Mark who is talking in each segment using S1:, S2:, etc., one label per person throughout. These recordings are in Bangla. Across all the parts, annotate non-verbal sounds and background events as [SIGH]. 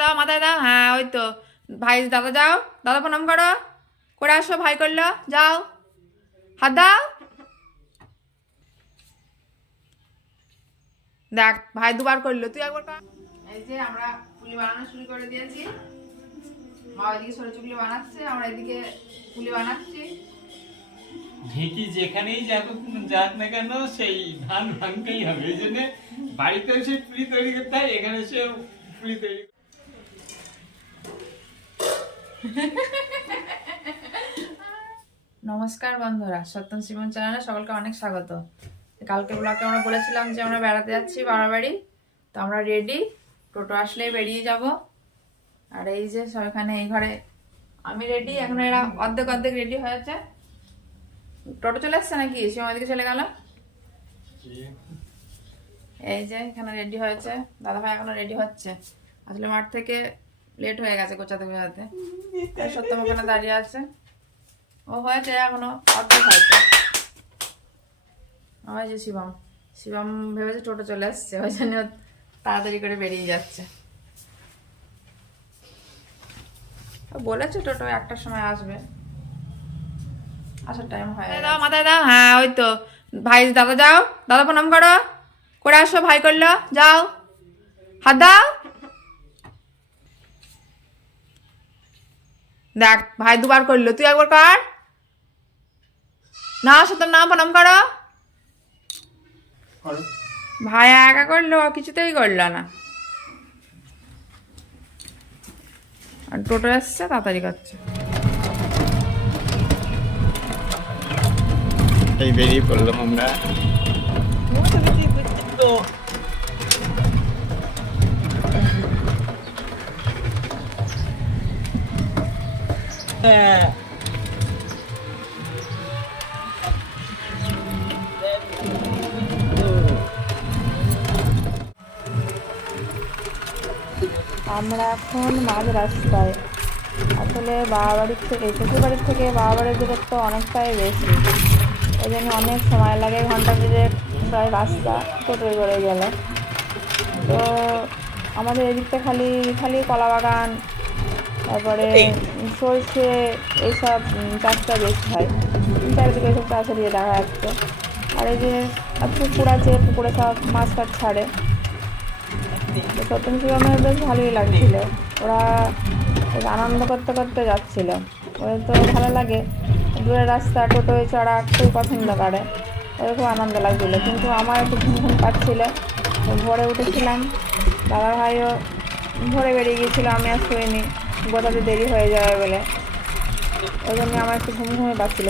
S1: দাও মাথায় দাও। হ্যাঁ ওই তো। ভাই দাদা যাও। দাদা প্রণাম করো। করে আসো ভাই করল। যাও। হাত দাও। দেখ ভাই দুবার করল। তুই একবার এই যে আমরা পুলি বানানো শুরু করে দিয়েছি। মা ওইদিকে সরু চুগলি বানাচ্ছে আমরা এদিকে পুলি বানাচ্ছি।
S2: ঢেকি যেখানেই যাক যাক না কেন সেই ধান ভাঙতেই হবে। এই জন্য বাড়িতে সে পুলি তৈরি করতে হয় এখানে সে পুলি তৈরি
S1: নমস্কার বন্ধুরা সত্যম শিবন চ্যানেলে সকলকে অনেক স্বাগত। কালকে ব্লগে আমরা বলেছিলাম যে আমরা বেড়াতে যাচ্ছি বাড়াবাড়ি তো আমরা রেডি টোটো আসলেই বেরিয়ে যাব। আর এই যে সব এখানে এই ঘরে আমি রেডি এখন এরা অর্ধেক অর্ধেক রেডি হয়েছে টোটো চলে এসছে নাকি? সীমা দিকে চলে গেল। এই যে এখানে রেডি হয়েছে। দাদা ভাই এখনও রেডি হচ্ছে। আসলে মাঠ থেকে লেট হয়ে গেছে গোছাতে গোছাতে। [LAUGHS] সত্যম ওখানে দাঁড়িয়ে আছে। ও হয়েছে এখনও অর্ধেক হয়েছে। আমার যে শিবম শিবম ভেবেছে টোটো চলে এসছে ওই জন্য তাড়াতাড়ি করে বেরিয়ে যাচ্ছে। ও বলেছে টোটো একটার সময় আসবে। আসার টাইম হয় দাও মাথায় দাও। হ্যাঁ ওই তো। ভাই দাদা যাও। দাদা প্রণাম করো। করে আসো ভাই করল। যাও। হাত দাও। দেখ ভাই দুবার করল। তুই একবার কর। না সত্য নাম প্রণাম করো।
S2: করো।
S1: ভাই একা করল কিছুতেই করল না। আর টোটো এসছে তাড়াতাড়ি করছে।
S2: এই বেরিয়ে পড়লাম আমরা।
S1: আমরা এখন মাঝ রাস্তায়। আসলে বাবা বাড়ির থেকে শ্বশুর বাড়ির থেকে বাবা বাড়ির দূরত্ব অনেকটাই বেশি। ওই জন্য অনেক সময় লাগে ঘণ্টা দেড়েক প্রায় রাস্তা টোটোয় করে গেলে। তো আমাদের এদিকটা খালি খালি কলা বাগান তারপরে সর্ষে এইসব চাষটা বেশি হয়। চারিদিকে এইসব চাষের দিয়ে দেখা যাচ্ছে। আর এই যে আর পুকুর আছে পুকুরে সব মাছ ফাছ ছাড়ে। তো সত্যম শিবমের বেশ ভালোই লাগছিল। ওরা আনন্দ করতে করতে যাচ্ছিল। ওদের তো ভালো লাগে। দূরের রাস্তা টোটোয় চড়া খুব পছন্দ করে। ওদের খুব আনন্দ লাগছিল। কিন্তু আমার একটু ঘুম ঘুম পাচ্ছিল। ভোরে উঠেছিলাম। দাদা ভাইও ভোরে বেরিয়ে গিয়েছিল আমি আর শুইনি। গোটাতে দেরি হয়ে যাবে বলে। ওই জন্য আমার একটু ঘুম ঘুমে পাচ্ছিল।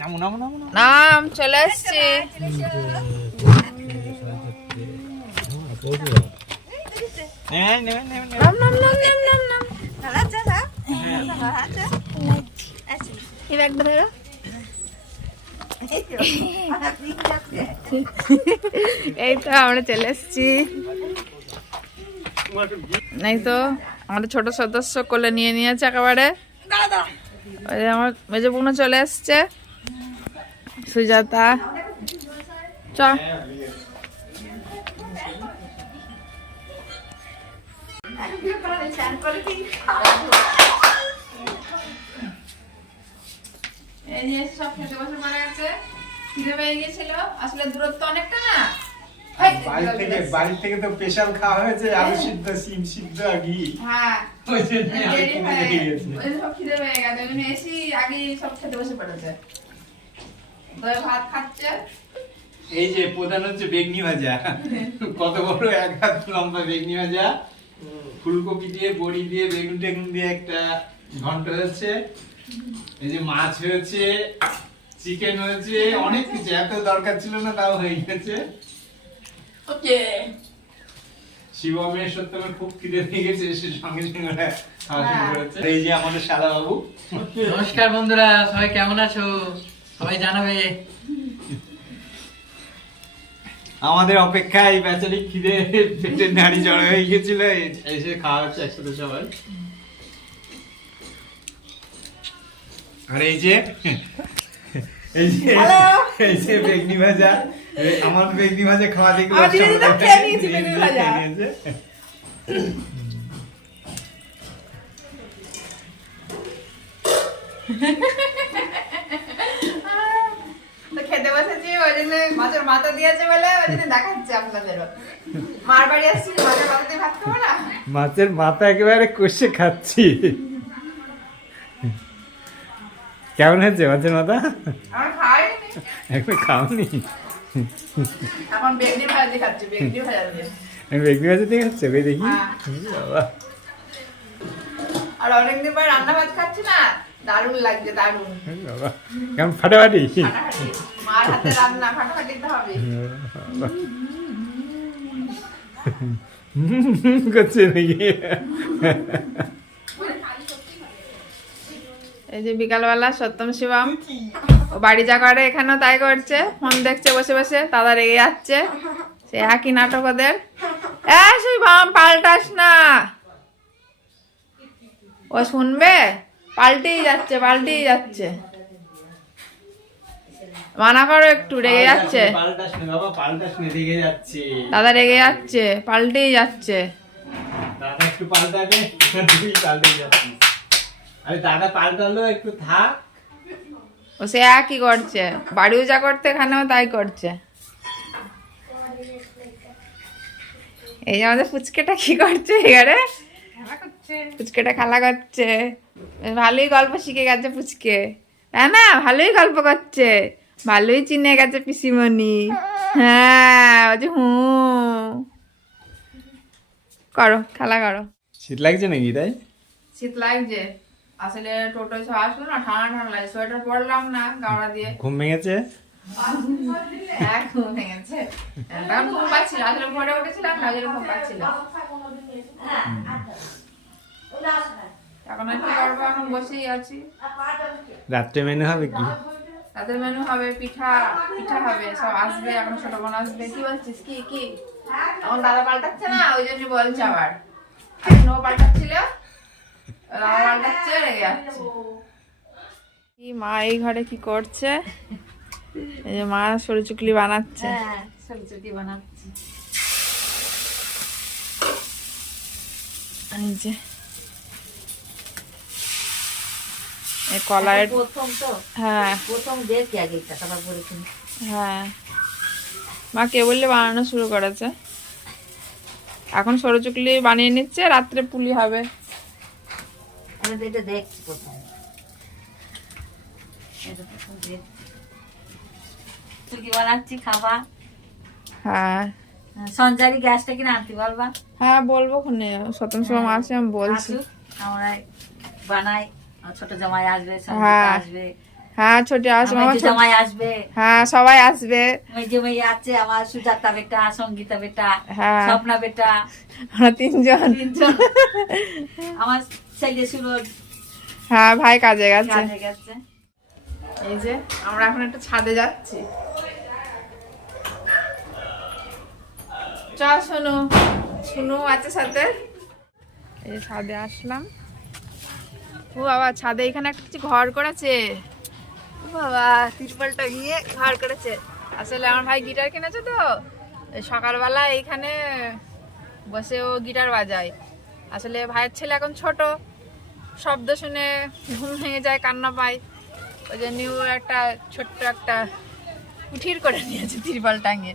S2: নামো নামো নামো নামো।
S1: নাম চলে
S2: হ্যাঁ
S1: এই ব্যাগটা ধরো। এই তো আমরা চলে এসেছি। নাই তো। আমাদের ছোট সদস্য কোলে নিয়ে নিয়েছে একেবারে। আমার মেজো বোনও চলে এসছে সুজাতা। চ। এই যে সব খেতে বসে পড়ে গেছে। খিদে পেয়ে গেছিল। আসলে দূরত্ব অনেকটা। না
S2: বাড়ি থেকে বাড়ি থেকে তো স্পেশাল খাওয়া হয়েছে আলু সিদ্ধ সিম সিদ্ধ ঘি।
S1: হ্যাঁ।
S2: ওই জন্য আর
S1: দেরি
S2: কমে গেছে।
S1: ওই যে সব খিদে পেয়ে গেছে। ওই জন্য এসি আগে সব খেতে বসে পড়েছে। ভাত খাচ্ছে।
S2: এই যে প্রধান হচ্ছে বেগনি ভাজা। কত বড় এক হাত লম্বা বেগনি ভাজা। ফুলকপি দিয়ে বড়ি দিয়ে বেগুন টেগুন দিয়ে একটা ঘন্ট হয়েছে এই যে মাছ হয়েছে চিকেন হয়েছে অনেক কিছু। এত দরকার ছিল না তাও হয়ে গেছে।
S1: ওকে।
S2: শিবমের সত্যমের খুব খিদে পেয়ে গেছে এসে সঙ্গে সঙ্গে ওরা খাওয়া শুরু
S1: হ্যাঁ।
S2: করেছে। এই যে আমাদের শালা বাবু
S3: নমস্কার বন্ধুরা সবাই কেমন আছো? সবাই জানাবে।
S2: আমাদের অপেক্ষায় বেচারি খিদে পেটের নাড়ি জড় হয়ে গেছিল এসে খাওয়া হচ্ছে একসাথে সবাই। আর এই যে আমার বেগনি ভাজা খাওয়া
S1: খেতে ওই মাছের মাথা দিয়েছে বলে ওই দেখাচ্ছে বাড়ি আসছি মাছের
S2: মাছের মাথা একেবারে কষে খাচ্ছি। কেমন হয়েছে মাছের মাথা এখন খাওনি?
S1: এখন বেগনি ভাজি খাচ্ছি বেগনি ভাজা দিয়ে।
S2: খাচ্ছে? দেখি।
S1: হ্যাঁ।
S2: বাবা।
S1: আর অনেকদিন পর রান্না ভাত খাচ্ছি না দারুণ লাগছে দারুণ।
S2: বাবা। কেমন ফাটাফাটি?
S1: ফাটাফাটি। মার হাতে রান্না ফাটাফাটি হবে।
S2: করছে নাকি?
S1: এই যে বিকালবেলা সত্যম শিবম। ও বাড়ি যা করে এখানেও তাই করছে। ফোন দেখছে বসে বসে দাদা রেগে যাচ্ছে। সে একই নাটক ওদের। শিবম পাল্টাস না। ও শুনবে? পাল্টেই যাচ্ছে পাল্টেই যাচ্ছে। মানা করো একটু রেগে যাচ্ছে।
S2: যাচ্ছে।
S1: দাদা রেগে যাচ্ছে পাল্টেই যাচ্ছে।
S2: দাদা একটু পাল্টাবে তুই পাল্টে যাচ্ছিস আরে দাদা পাল্টালো একটু থাক।
S1: ও সে একই করছে। বাড়িও যা করতে এখানেও তাই করছে। এই যে আমাদের ফুচকেটা কি করছে এবারে ফুচকেটা খেলা করছে। ভালোই গল্প শিখে গেছে ফুচকে। হ্যাঁ না ভালোই গল্প করছে। ভালোই চিনে গেছে পিসিমণি। হ্যাঁ বলছে হুম করো খেলা করো।
S2: শীত লাগছে নাকি তাই?
S1: শীত লাগছে। আসলে টোটো সব আসলো না ঠান্ডা ঠান্ডা লাগে সোয়েটার পরলাম না গাওড়া দিয়ে।
S2: ঘুম ভেঙেছে?
S1: হ্যাঁ, ঘুম ভেঙেছে। ঘুম পাচ্ছিল, আসলে ভোরে উঠেছিলাম, ঘুম পাচ্ছিল। এখন আর কি করব, এখন বসেই আছি।
S2: রাত্রে মেনু হবে কি?
S1: রাতের মেনু হবে পিঠা পিঠা হবে সব আসবে এখন ছোট বোন আসবে। কি বলছিস কি কি? এখন দাদা পাল্টাচ্ছে না ওই জন্য বলছে আবার। ও পাল্টাচ্ছিল। মা এই ঘরে কি করছে? এই যে মা সরু চুকলি বানাচ্ছে।
S4: হ্যাঁ তো।
S1: হ্যাঁ। হ্যাঁ। মা কে বললে বানানো শুরু করেছে? এখন সরু চুকলি বানিয়ে নিচ্ছে রাত্রে পুলি হবে।
S4: আমি তো এটা দেখছি চুকি বানাচ্ছি খাবা?
S1: হ্যাঁ।
S4: সঞ্চারি গ্যাসটা কিনে আনতে বলবা
S1: হ্যাঁ বলব খুনে সতম সময় আসে আমি বলছি।
S4: আমরা বানাই। ছোট জামাই আসবে
S1: হ্যাঁ।
S4: আসবে।
S1: হ্যাঁ ছোট আসবে
S4: আমার জামাই আসবে।
S1: হ্যাঁ সবাই আসবে।
S4: মেজে মেয়ে আছে আমার সুজাতা বেটা সঙ্গীতা বেটা
S1: হ্যাঁ।
S4: স্বপ্না বেটা।
S1: আমরা তিনজন।
S4: তিনজন। [LAUGHS] আমার ছেলে
S1: হ্যাঁ ভাই কাজে গেছে।
S4: কাজে গেছে।
S1: এই যে আমরা এখন একটু ছাদে যাচ্ছি। চল শোনো শুনু আছে সাথে এই যে ছাদে আসলাম। ও বাবা ছাদে এখানে একটা কিছু ঘর করেছে। ও বাবা তিরপলটা গিয়ে ঘর করেছে। আসলে আমার ভাই গিটার কিনেছে তো। সকালবেলা এইখানে বসে ও গিটার বাজায়। আসলে ভাইয়ের ছেলে এখন ছোট, শব্দ শুনে ঘুম ভেঙে যায়, কান্না পায়। ওই জন্য নিউ একটা ছোট্ট একটা কুঠির করে নিয়েছে তিরপল টাঙিয়ে।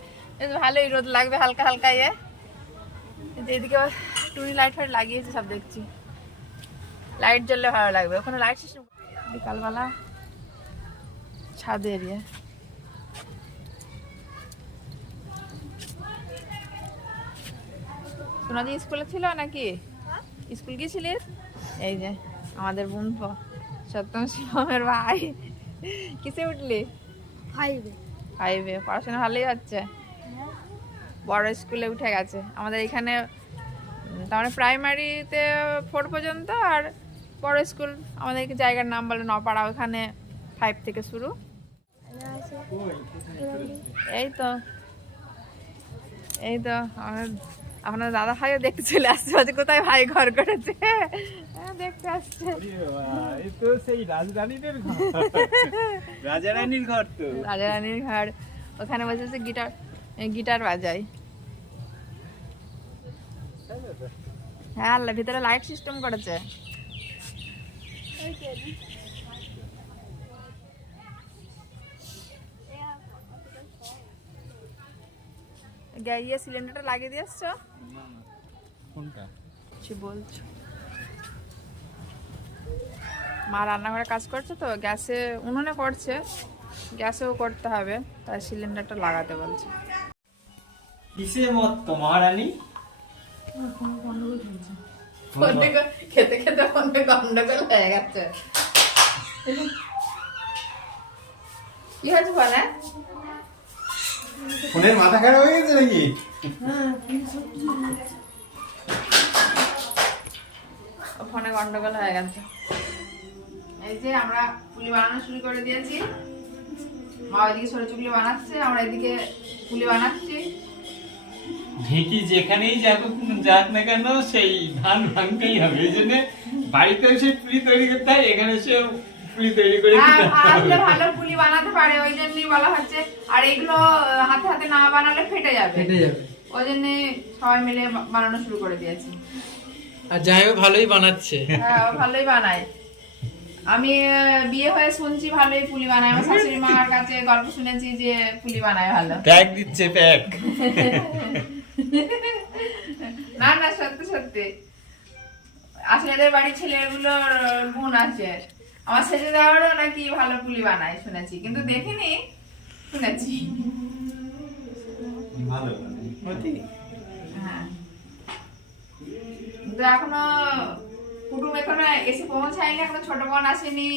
S1: ভালোই রোদ লাগবে হালকা হালকা ইয়ে। যে এদিকে টুনি লাইট ফাইট লাগিয়েছে, সব দেখছি। লাইট জ্বললে ভালো লাগবে। ওখানে লাইট সিস্টেম বিকালবেলা ছাদে এরিয়া সোনাদি স্কুলে ছিল নাকি? স্কুল গিয়েছিলিস এই যে আমাদের বোন প- সত্যম শিবমের ভাই। কিসে উঠলি?
S5: ফাইভে
S1: ফাইভে পড়াশোনা ভালোই হচ্ছে। বড় স্কুলে উঠে গেছে। আমাদের এখানে তার মানে প্রাইমারিতে ফোর পর্যন্ত আর বড় স্কুল আমাদের জায়গার নাম বলে নপাড়া ওখানে ফাইভ থেকে শুরু। এই তো। এই তো আমার আপনার দাদা ভাইও দেখতে চলে আসছে বলছে কোথায় ভাই ঘর করেছে? হ্যাঁ, দেখতে আসছে।
S2: এই তো সেই ঘর। রাজা রানীর ঘর তো।
S1: রাজা রানীর ঘর। ওখানে বসে বসে গিটার গিটার বাজাই। হ্যাঁ আল্লাহ ভিতরে লাইট সিস্টেম করেছে। গ্যাইয়ে সিলিন্ডারটা লাগিয়ে দিয়ে এসছো
S2: কোনটা?
S1: বলছো। মা রান্নাঘরে কাজ করছে তো গ্যাসে উনুনে করছে। গ্যাসেও করতে হবে তাই সিলিন্ডারটা লাগাতে বলছে।
S2: কিসে মত তো মহারানী
S1: খেতে খেতে ফোনে গন্ডগোল হয়ে গেছে। কি হয়েছে বলে
S2: ফোনের মাথা খারাপ হয়ে গেছে নাকি?
S1: ফোনে গন্ডগোল হয়ে গেছে। এই যে আমরা পুলি বানানো শুরু করে দিয়েছি। মা ওইদিকে সরু বানাচ্ছে আমরা এদিকে পুলি বানাচ্ছি।
S2: ঢেকি যেখানেই যাক যাক না কেন সেই ধান ভাঙতেই হবে। এই জন্য বাড়িতে সে পুলি তৈরি করতে হয় এখানে সে পুলি তৈরি করে
S1: হ্যাঁ। ভালো পুলি বানাতে পারে ওই জন্যই বলা হচ্ছে। আর এগুলো হাতে হাতে না বানালে ফেটে যাবে।
S3: ফেটে যাবে।
S1: ওই জন্য সবাই মিলে বানানো শুরু করে দিয়েছি।
S3: আর যাই হোক ভালোই বানাচ্ছে।
S1: হ্যাঁ ভালোই বানায়। আমি বিয়ে হয়ে শুনছি ভালোই পুলি বানায়। আমার শাশুড়ি মার কাছে গল্প শুনেছি যে পুলি বানায় ভালো।
S2: প্যাক দিচ্ছে প্যাক।
S1: না না সত্যি সত্যি। আসলে এদের বাড়ির ছেলেগুলোর গুণ আছে। আমার সেজে দেওয়ারও নাকি ভালো পুলি বানায় শুনেছি। কিন্তু দেখিনি শুনেছি।
S2: ভালো
S1: হ্যাঁ। কিন্তু এখনও কুটুম এখনও এসে পৌঁছায়নি এখনও ছোট বোন আসেনি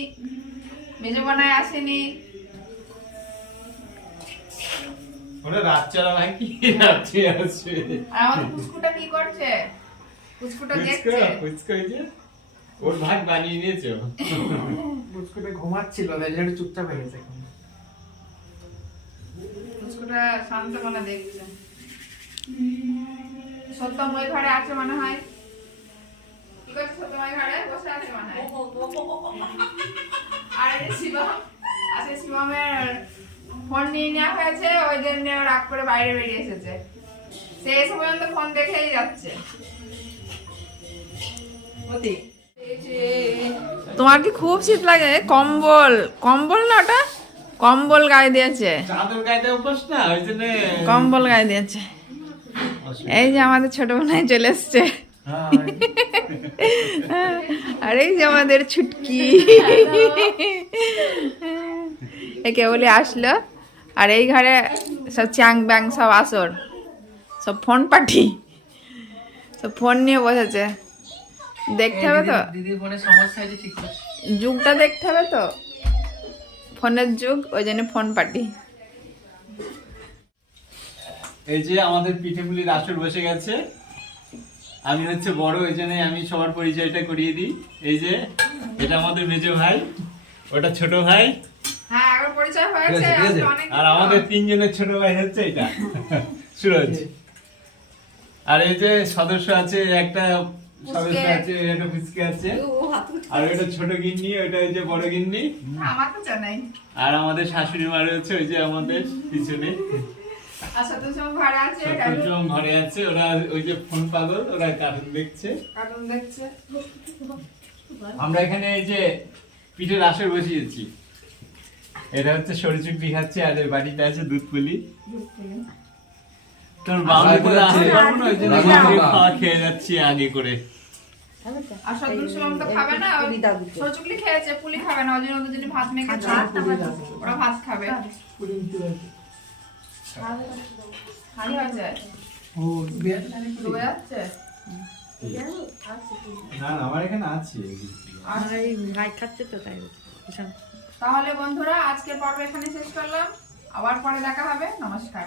S1: মেজ বোনায় আসেনি।
S2: ওরা রাত চালা ভাঙি রাত্রে আসবে
S1: আমাদের পুচকুটা কি করছে? পুচকুটা দেখছে?
S2: ওর ভাগ বানিয়ে নিয়েছো
S3: ঘুমাচ্ছিল তাই জন্য চুপচাপ হয়ে গেছে এখন।
S1: পুচকুটা শান্ত মনে দেখছে। সত্যম ওই ঘরে আছে মনে হয়? কি করছে সত্যম ওই ঘরে? বসে আছে মনে হয়? আর এই শিবম শিবমের ফোন নিয়ে নেওয়া হয়েছে ওই জন্য রাগ করে বাইরে বেরিয়ে এসেছে। সে এসে পর্যন্ত ফোন দেখেই যাচ্ছে। তোমার কি খুব শীত লাগে? কম্বল। কম্বল না ওটা? কম্বল গায়ে দিয়েছে। কম্বল গায়ে দিয়েছে। এই যে আমাদের ছোট বোনাই চলে এসছে। আর এই যে আমাদের ছুটকি। এ কেবলই আসলো। আর এই ঘরে সব চ্যাং ব্যাং সব আসর। সব ফোন পাঠি সব ফোন নিয়ে বসেছে। দেখতে হবে তো?
S3: দিদির ফোনে সমস্যা হয়েছে ঠিক আছে
S1: যুগটা দেখতে হবে তো? ফোনের যুগ ওই জন্য ফোন পাটি
S2: এই যে আমাদের পিঠে পুলির আসর বসে গেছে। আমি হচ্ছে বড় ওই জন্য আমি সবার পরিচয়টা করিয়ে দিই। এই যে এটা আমাদের মেজ ভাই ওটা ছোট ভাই।
S1: হ্যাঁ
S2: আর আমাদের তিনজনের ছোট ভাই হচ্ছে এটা। [LAUGHS] সুরজ। আর এই যে সদস্য আছে একটা আছে একটা ফুচকে আছে। আর ছোট গিন্নি ওটা ওই যে বড় গিন্নি।
S1: আমার তো জানাই
S2: আর আমাদের শাশুড়ি মা রয়েছে ওই যে আমাদের পিছনে। ঘরে আছে ওরা ওই যে ফোন পাগল ওরা কার্টুন দেখছে।
S1: কার্টুন দেখছে।
S2: আমরা এখানে এই যে পিঠের আসর বসিয়েছি। এটা হচ্ছে সরচুকটি খাচ্ছে আর এই বাড়িতে আছে দুধ পুলি তোর বাবা করে আসতে পারব না ওই জন্য
S3: বাবা,
S2: আমি
S3: বাবা।
S2: খাওয়া খেয়ে যাচ্ছি আগে করে।
S1: আর সত্য সময় তো খাবে না? সচুকলি খেয়েছে পুলি খাবে না ওই জন্য ওদের জন্য ভাত মেখেছে ওরা ভাত খাবে। হাড়ি হয়েছে ডুবে যাচ্ছে?
S2: না না আমার এখানে আছে।
S1: তাহলে বন্ধুরা আজকের পর্ব এখানে শেষ করলাম। আবার পরে দেখা হবে। নমস্কার।